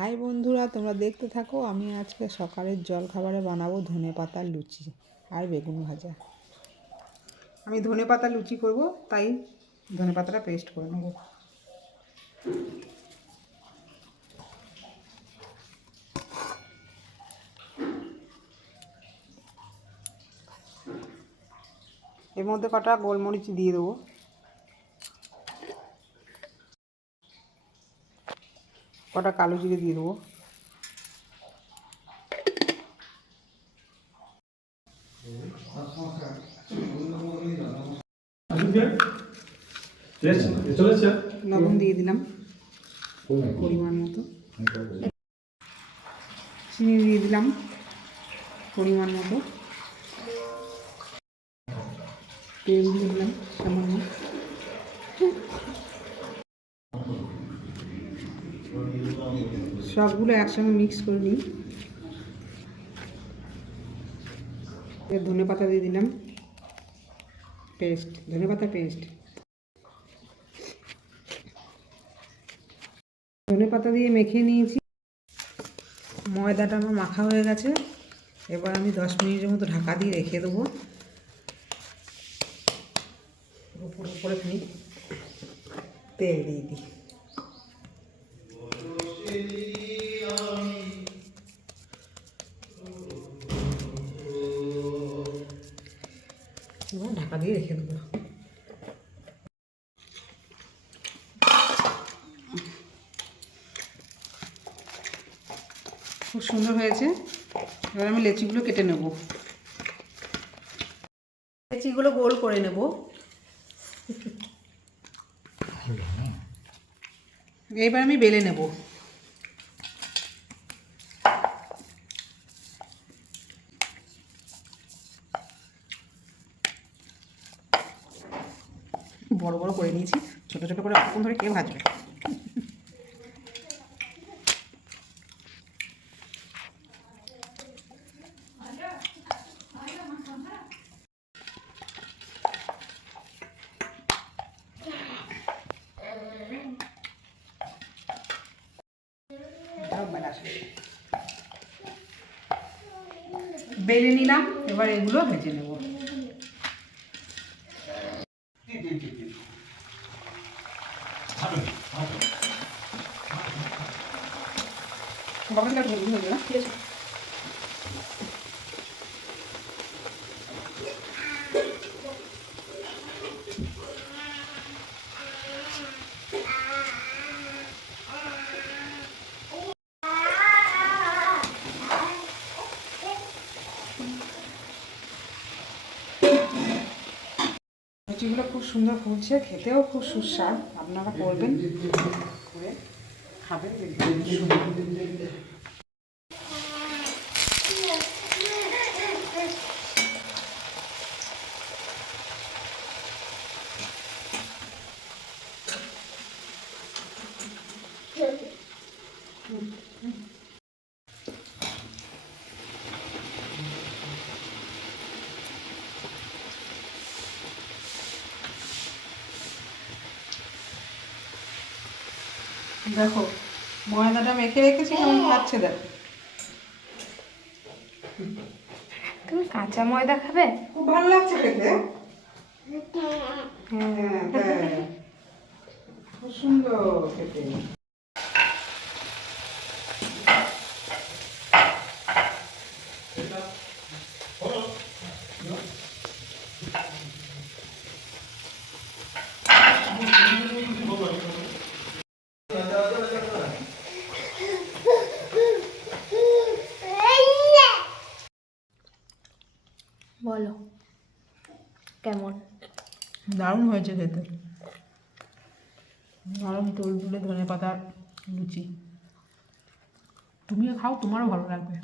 High বন্ধুরা, তোমরা দেখতে থাকো। আমি আজকে সকালের জলখাবারে বানাবো ধনেপাতার লুচি আর বেগুন ভাজা। আমি ধনেপাতার লুচি করব, তাই ধনেপাতাটা পেস্ট করে নেব। এর মধ্যে কটা গোলমরিচ দিয়ে দেবো, কটা কালো জিরে দিয়ে দেবো, লবণ দিয়ে দিলাম পরিমাণ মতো, চিনি দিয়ে দিলাম পরিমাণ মতো, তেল দিয়ে দিলাম সামান্য, সবগুলো একসঙ্গে মিক্স করে নিই। এবার ধনেপাতা দিয়ে দিলাম পেস্ট, ধনেপাতা পেস্ট। ধনেপাতা দিয়ে মেখে নিয়েছি, ময়দাটা আমার মাখা হয়ে গেছে। এবার আমি 10 মিনিটের মতো ঢাকা দিয়ে রেখে দেবো। উপরে খানি তেল দিয়ে দিই। এবার ঢাকা দিয়ে রেখে দেবো। খুব সুন্দর হয়েছে। এবার আমি লেচিগুলো কেটে নেব। লেচিগুলো গোল করে নেব। এবার আমি বেলে নেব। বড় বড় করে নিয়েছি, ছোট ছোট করে কখন ধরে কে ভাজবে। বেলে নিলাম, এবার এগুলো ভেজে নেব। লুচিগুলো খুব সুন্দর ফুলছে, খেতেও খুব সুস্বাদ। আপনারা করবেন, করে খাবেন। দেখো ময়দাটা মেখে রেখেছি, কেমন খাচ্ছে দেখো। তুমি কাঁচা ময়দা খাবে? খুব ভালো লাগছে খেতে। হ্যাঁ, খুব সুন্দর খেতে। বলো কেমন? দারুণ হয়েছে খেতে। নরম তুলতুলে ধনেপাতার লুচি। তুমিও খাও, তোমারও ভালো লাগবে।